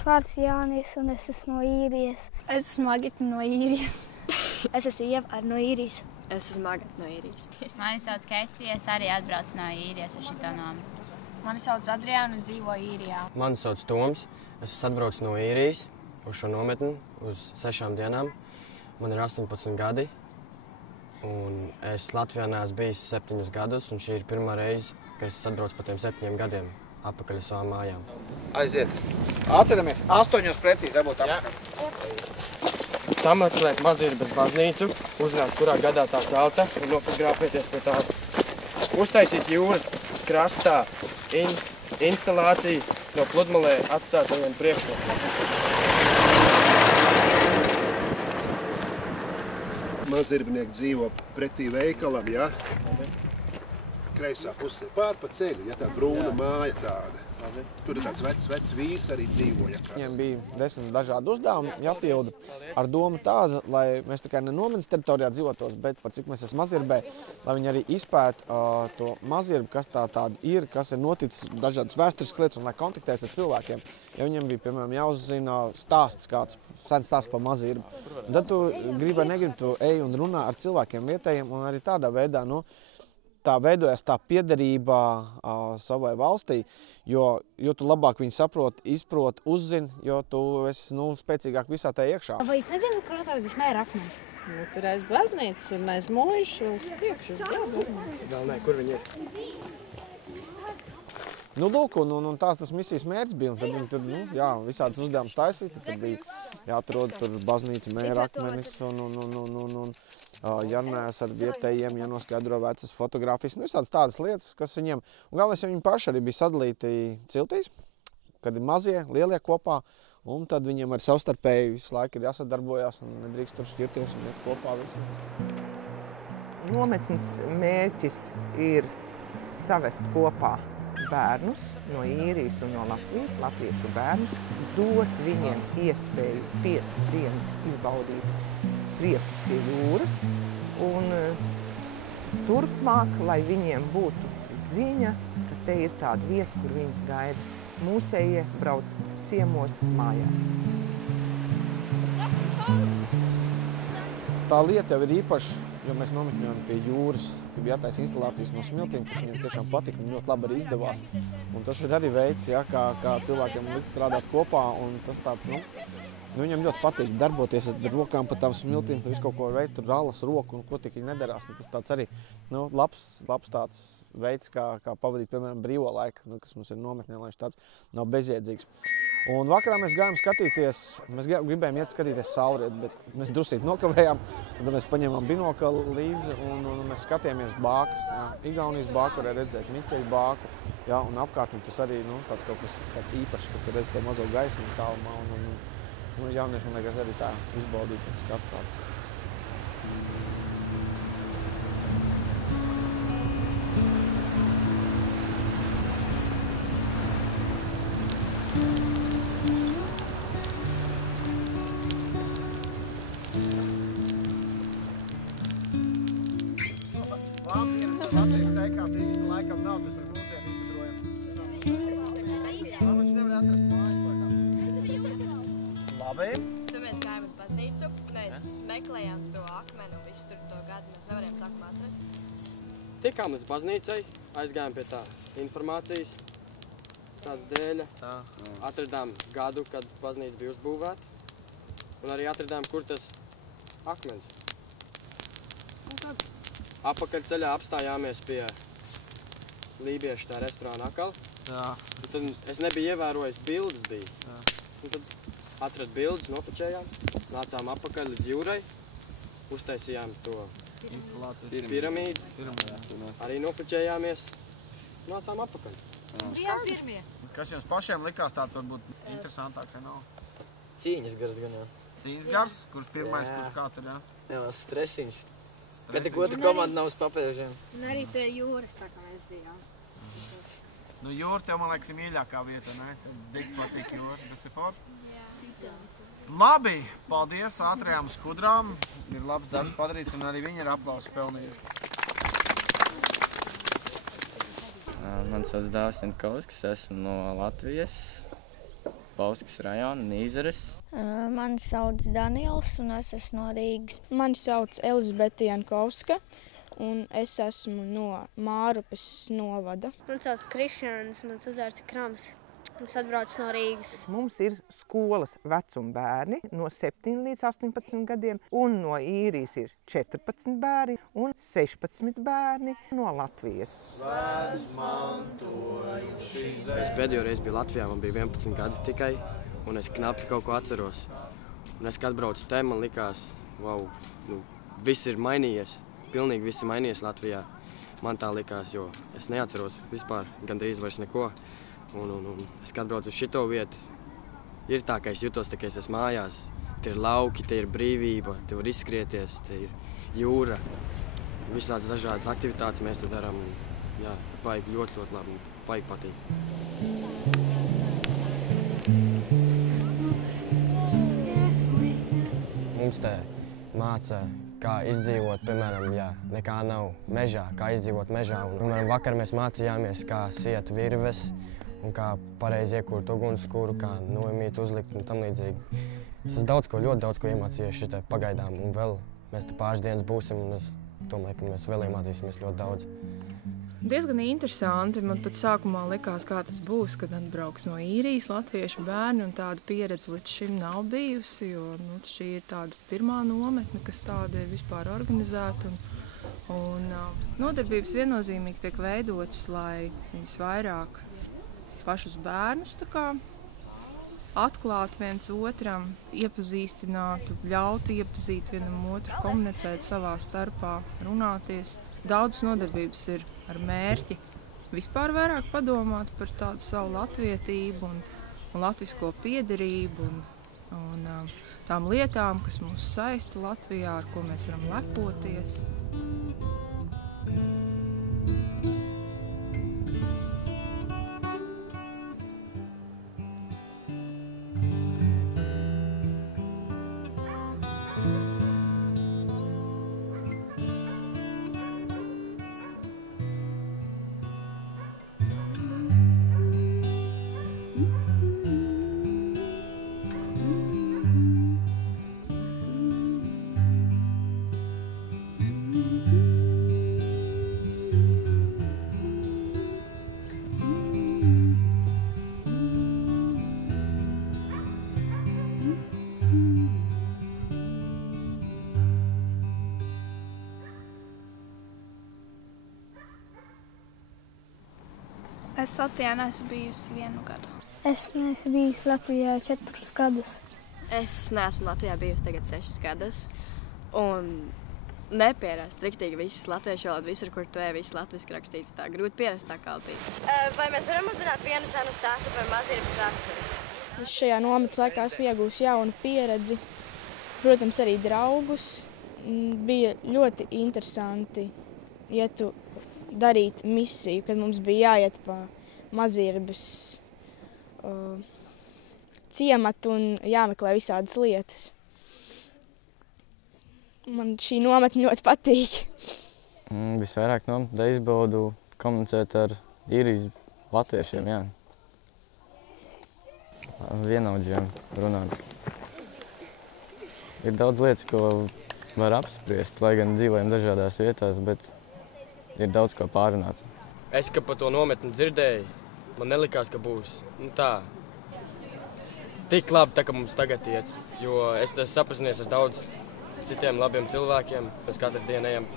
Mans vārds Jānis, un es esmu no Īrijas. Es esmu Agita no Īrijas. Es esmu Ieva no Īrijas. Es esmu Agata no Īrijas. Mani sauc Keti, es arī atbraucu no Īrijas uz šito nometni. Mani sauc Adriāna, es dzīvoju Īrijā. Mani sauc Toms, es atbraucu no Īrijas uz šo nometni uz 6 dienām. Man ir 18 gadi, un es Latvijā neesmu bijis 7 gadus, un šī ir pirmā reize, kad es atbraucu pa tiem 7 gadiem atpakaļ uz savām mājām. Aiziet. Atceramies, 8 precīzi dabūt apakaļ. Sameklēt Mazirbes baznīcu, uzzināt, kurā gadā tā celta, un nofotografēties pie tās. Uztaisīt jūras krastā instalāciju no pludmalē atstātajiem priekšmetiem. Mazirbnieki dzīvo pretī veikalam, ja? Kreisā pusē pār pa ceļu, ja tā brūna māja tāda. Tur ir tāds vecs vīrs arī dzīvoja. Viņiem bija 10 dažādi uzdevumi jāpilda ar domu tādu, lai mēs tikai ne nometnes teritorijā dzīvotos, bet par cik mēs esam Mazirbē, lai viņi arī izpēta to Mazirbu, kas tāda ir, kas ir noticis dažādas vēsturiskas lietas un lai kontaktēs ar cilvēkiem. Ja viņiem bija, piemēram, jāuzzina stāsts kāds, sens stāsts par Mazirbu. Tad tu gribi vai negribi, tu ej un runā ar cilvēkiem vietējiem un arī tādā veidā, tā veidojas tā piederība savai valstī, jo tu labāk viņu saproti, izproti, uzzini, jo tu esi spēcīgāk visā tajā iekšā. Vai es nezinu, kur atrodas Mēra akmens? Tur aiz baznīcas un aiz mūžas uz priekšu. Galvenai, kur viņi ir? Lūk, un tas misijas mērķis bija, un tad viņi tur, visādas uzdevumus taisīt, tad bija jāatrod tur baznīca, Mēra akmenis un jārunājas ar vietējiem, jānoskaidro vecas fotogrāfijas, visādas tādas lietas, kas viņiem, un galvenais, ja viņi paši arī bija sadalīti ciltīs, kad ir mazie, lielie kopā, un tad viņiem ar savstarpēji visu laiku ir jāsadarbojās un nedrīkst tur šķirties un iet kopā visi. Nometnes mērķis ir savest kopā bērnus no Īrijas un no Latvijas, latviešu bērnus, dot viņiem iespēju 5 dienas izbaudīt priepus pie jūras un turpmāk, lai viņiem būtu ziņa, ka te ir tāda vieta, kur viņus gaida. Mūsējie brauc ciemos mājās. Tā lieta jau ir īpaša, jo mēs nometņojam pie jūras, ka bija jātaisa instalācijas no smiltīm, kas viņiem tiešām patika un ļoti labi arī izdevās. Un tas ir arī veids, kā cilvēkiem likt strādāt kopā, un tas tāds, viņam ļoti patīk darboties ar rokām pa tām smiltīm, visu kaut ko veikt, tur alas roku un ko tik viņi nedarās. Tas tāds arī labs tāds veids, kā pavadīt, piemēram, brīvo laiku, kas mums ir nometnē, lai viņš tāds nav bezjēdzīgs. Un vakarā mēs gājām skatīties, mēs gribējām iet skatīties saulrietu, bet mēs drusīt nokavējām, un tad mēs paņēmām binokli līdzi un mēs skatījāmies bākas. Igaunijas bāku varēja redzēt, Miķeļu bāku, un apkārt, un tas arī tāds kaut kas tāds īpašs, ka tu redzi to mazo gaismu tālumā un jaunieši, man liekas, arī tā izbaudīt tas skats tāds. Latvijas teikās īsti laikam nav, tas ir mūsdienu izgudrojums. Viņš nevar atrast mājas. Labi. Tad mēs gājām uz baznīcu, mēs meklējām to akmeni un visu tur to gadu, mēs nevarējām sākumā atrast. Tikām līdz baznīcai, aizgājām pie tā informācijas, tāda dēļa. Atradām gadu, kad baznīca bija uzbūvēta, un arī atradām, kur tas akmens. Un tad apakaļ ceļā apstājāmies pie lībiešu tā restorāna akal. Un tad es nebiju ievērojis, bildes bija. Un tad atrad bildes, nofočējām, nācām apakaļ līdz jūrai, uztaisījām to piramīdu, arī nofočējāmies, nācām apakaļ. Bijām pirmie. Kas jums pašiem likās tāds varbūt interesantāk, vai nav? Cīņas gars gan jau. Cīņas gars? Kurš pirmais, kurš kā tur, Jā, stresiņš. Kad tik otra komanda nav uz papēžiem. Un arī pie jūras, tā kā mēs bijām. Jūra tev, man liekas, ir mīļākā vieta, ne? Tev big patīk jūra. Tas ir forši? Jā. Labi, paldies ātrajām skudrām. Ir labs darbs padarīts un arī viņi ir aplausus pelnījuši. Man sauc Dāvis Jankovskis, esmu no Latvijas. Bauskas rajona, Nīzeres. Mani sauc Daniels un es esmu no Rīgas. Mani sauc Elizabete Jankovska un es esmu no Mārupes novada. Mani sauc Krišjāns, mans uzvārds ir Krams. Es atbraucu no Rīgas. Mums ir skolas vecuma bērni no 7 līdz 18 gadiem, un no Īrijas ir 14 bērni un 16 bērni no Latvijas. Es pēdējo reizi biju Latvijā, man bija 11 gadi tikai, un es knapi kaut ko atceros. Un es, kad braucu te, man likās, wow, viss ir mainījies, pilnīgi viss ir mainījies Latvijā. Man tā likās, jo es neatceros vispār gandrīz vairs neko. Un es, kad braucu uz šito vietu, ir tā, ka es jutos, tā, ka es esmu mājās. Te ir lauki, te ir brīvība, te var izskrieties, te ir jūra. Visādas dažādas aktivitātes mēs te darām. Jā, baigi ļoti labi, baigi patīk. Mums te māca, kā izdzīvot, piemēram, ja nekā nav mežā, kā izdzīvot mežā. Un, piemēram, vakar mēs mācījāmies, kā siet virves, un kā pareizi iekurt ugunskura, kā noemīt, uzlikt un tam līdzīgi. Es esmu ļoti daudz ko iemācījies šitai pagaidām, un vēl mēs te pāris dienas būsim, un es domāju, ka mēs vēl iemācīsimies ļoti daudz. Diezgan interesanti. Man pat sākumā likās, kā tas būs, kad atbrauks no Īrijas latviešu bērni, un tāda pieredze līdz šim nav bijusi, jo šī ir tāda pirmā nometne, kas tāda ir vispār organizēta. Un nodarbības viennozīmīgi tiek veidotas, lai viņas vairāk pašus bērnus atklātu viens otram, iepazīstinātu, ļautu iepazīt vienam otru, komunicēt savā starpā, runāties. Daudzas nodarbības ir ar mērķi vispār vairāk padomāt par tādu savu latvietību un latvisko piederību un tām lietām, kas mūs saista Latvijā, ar ko mēs varam lepoties. Es Latvijā neesmu bijusi 1 gadu. Es neesmu bijusi Latvijā 4 gadus. Es neesmu Latvijā bijusi tagad 6 gadus. Un nepierast riktīgi visas latviešu valodu, visur, kur tu ej, viss latviski rakstīts. Tā grūti pierast tā kalpīgi. Vai mēs varam uzzināt vienu senu stāstu par mazības vēsturi? Šajā nometnes laikā esmu iegūsi jaunu pieredzi. Protams, arī draugus. Bija ļoti interesanti, ja tu darīt misiju, kad mums bija jāiet pa Mazirbes ciematu un jāmeklē visādas lietas. Man šī nometne ļoti patīk. Visvairāk nometnē izbaudu komunicēt ar Īrijas latviešiem, jā. Vienaudžiem runāt. Ir daudz lietas, ko var apspriest, lai gan dzīvojam dažādās vietās, bet ir daudz ko pārunāt. Es, ka par to nometni dzirdēju, man nelikās, ka būs tā. Tik labi, tā, ka mums tagad iet, jo es sapazinies ar daudz citiem labiem cilvēkiem. Mēs katru dienu ejam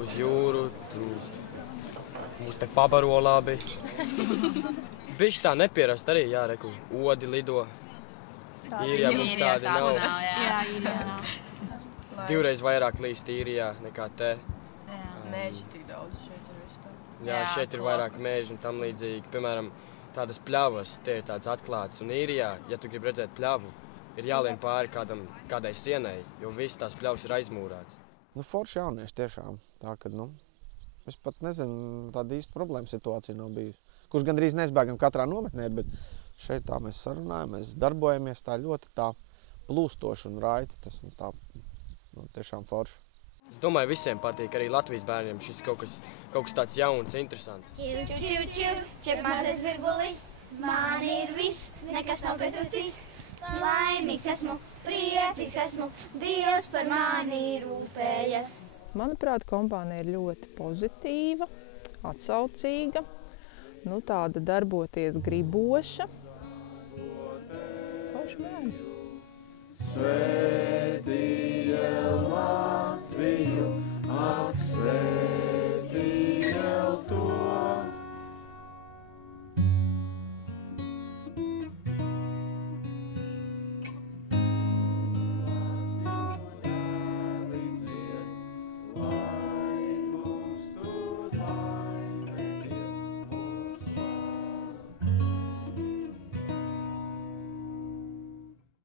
uz jūru, mums te pabaro labi. Bišķi tā nepierast arī, jā, reku, odi lido. Īrijā mums tādi nav. Jā, Īrijā nav. 2 reizes vairāk līst Īrijā nekā te. Mēži tik daudz šeit ir viss tā. Jā, šeit ir vairāk mēži un tam līdzīgi. Piemēram, tādas pļavas, tie ir tāds atklāts. Un Īrijā, ja tu gribi redzēt pļavu, ir jālien pāri kādai sienai, jo viss tās pļavas ir aizmūrāts. Forši jaunieši tiešām. Tā, ka, es pat nezinu, tāda īsta problēma situācija nav bijusi. Kurš gandrīz neizbēgam katrā nometnē, bet šeit tā mēs sarunājam, mēs darbojamies tā ļoti tā plūstoši un raiti. Tas tā, tiešām forši. Es domāju, visiem patīk, arī Latvijas bērniem šis kaut kas tāds jauns, interesants. Čiu, čiu, čiu, čep mazais virbulis, Man ir viss, nekas nav pietrūcis. Laimīgs esmu, priecīgs esmu, Dievs par mani rūpējas. Manuprāt, kompānija ir ļoti pozitīva, atsaucīga, tāda darboties griboša. Paši bērni. Svētī,